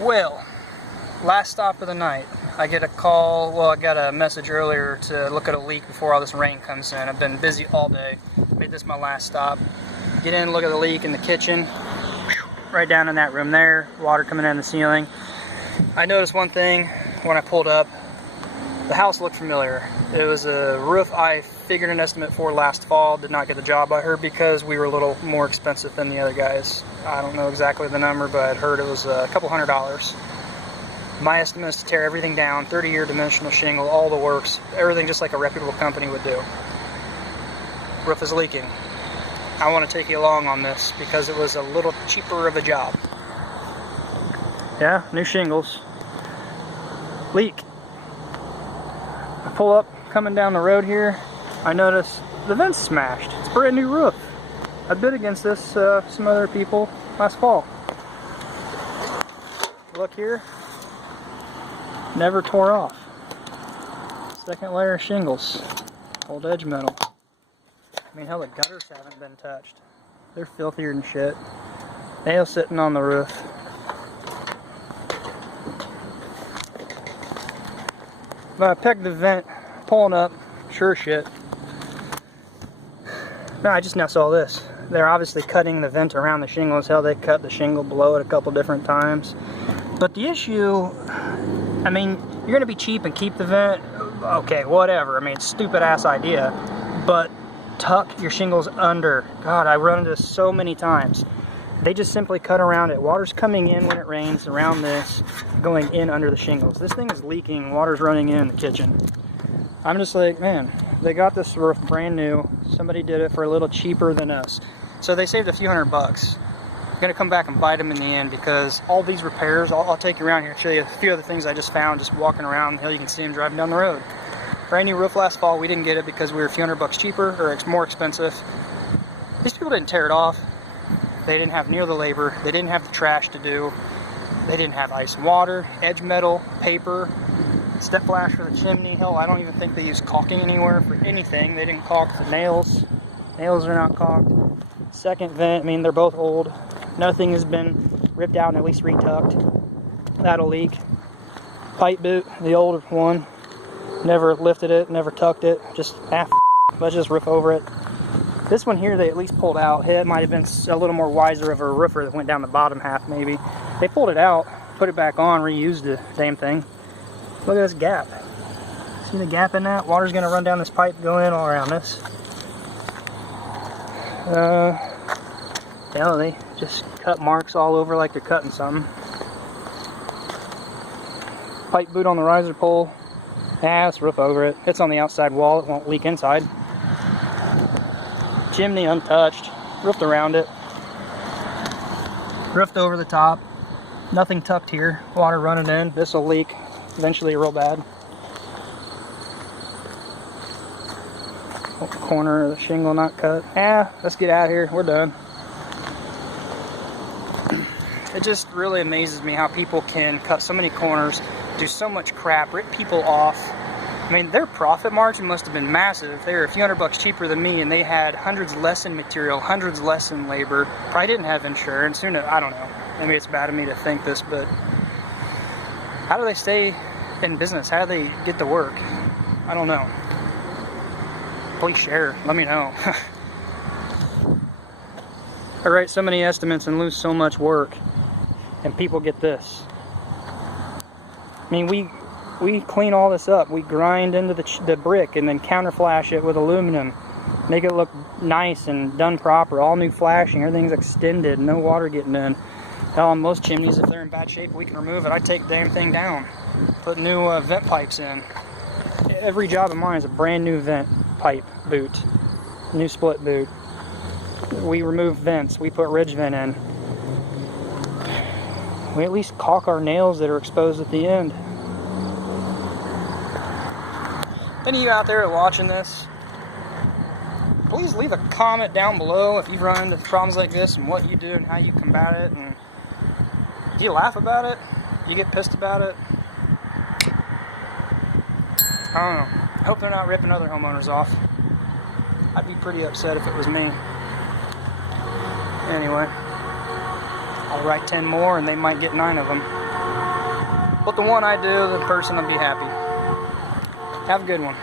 Well, last stop of the night. I get a call, well, I got a message earlier to look at a leak before all this rain comes in. I've been busy all day. Made this my last stop. Get in, look at the leak in the kitchen. Right down in that room there. Water coming in the ceiling. I noticed one thing when I pulled up. The house looked familiar. It was a roof I figured an estimate for last fall. Did not get the job I heard because we were a little more expensive than the other guys. I don't know exactly the number, but I'd heard it was a couple $100. My estimate is to tear everything down, 30-year dimensional shingle, all the works, everything just like a reputable company would do. Roof is leaking. I want to take you along on this because it was a little cheaper of a job. Yeah, new shingles. Leak. I pull up, coming down the road here, I notice the vent's smashed. It's a brand new roof. I bid against this some other people last fall. Look here. Never tore off. Second layer of shingles. Old edge metal. I mean, hell, the gutters haven't been touched. They're filthier than shit. Nail sitting on the roof. But I pegged the vent, pulling up, sure shit. No, I just now saw this. They're obviously cutting the vent around the shingle as hell. They cut the shingle below it a couple different times. But the issue, I mean, you're gonna be cheap and keep the vent, okay, whatever. I mean, it's a stupid ass idea, but tuck your shingles under. God, I run into this so many times. They just simply cut around it. Water's coming in when it rains around this, going in under the shingles. This thing is leaking, water's running in the kitchen. I'm just like, man, they got this roof brand new. Somebody did it for a little cheaper than us. So they saved a few $100. I'm gonna come back and bite them in the end because all these repairs, I'll take you around here and show you a few other things I just found just walking around the hill. You can see them driving down the road. Brand new roof last fall. We didn't get it because we were a few $100 cheaper, or it's more expensive. These people didn't tear it off. They didn't have near the labor. They didn't have the trash to do. They didn't have ice and water, edge metal, paper, step flash for the chimney. Hell, I don't even think they used caulking anywhere for anything. They didn't caulk the nails. Nails are not caulked. Second vent, I mean, they're both old. Nothing has been ripped out and at least retucked. That'll leak. Pipe boot, the older one. Never lifted it, never tucked it. Just, let's just roof over it. This one here, they at least pulled out. It might have been a little more wiser of a roofer that went down the bottom half, maybe. They pulled it out, put it back on, reused the same thing. Look at this gap. See the gap in that? Water's gonna run down this pipe, go in all around this. Yeah, they just cut marks all over like they're cutting something. Pipe boot on the riser pole. Yeah, let's roof over it. It's on the outside wall, it won't leak inside. Chimney untouched, roofed around it. Roofed over the top. Nothing tucked here. Water running in. This will leak eventually real bad. Corner of the shingle not cut. Yeah, let's get out of here. We're done. It just really amazes me how people can cut so many corners, do so much crap, rip people off. I mean, their profit margin must have been massive. They were a few $100 cheaper than me, and they had hundreds less in material, hundreds less in labor. Probably didn't have insurance. Who knows? I don't know. Maybe it's bad of me to think this, but how do they stay in business? How do they get to work? I don't know. Please share. Let me know. I write so many estimates and lose so much work, and people get this. I mean, we clean all this up. We grind into the brick and then counter flash it with aluminum. Make it look nice and done proper. All new flashing. Everything's extended. No water getting in. Hell, on most chimneys, if they're in bad shape, we can remove it. I take the damn thing down. Put new vent pipes in. Every job of mine is a brand new vent pipe boot. New split boot. We remove vents. We put ridge vent in. We at least caulk our nails that are exposed at the end. Any of you out there watching this, please leave a comment down below if you've run into problems like this and what you do and how you combat it. And do you laugh about it? Do you get pissed about it? I don't know. I hope they're not ripping other homeowners off. I'd be pretty upset if it was me. Anyway, I'll write 10 more and they might get 9 of them. But the one I do, the person will be happy. Have a good one.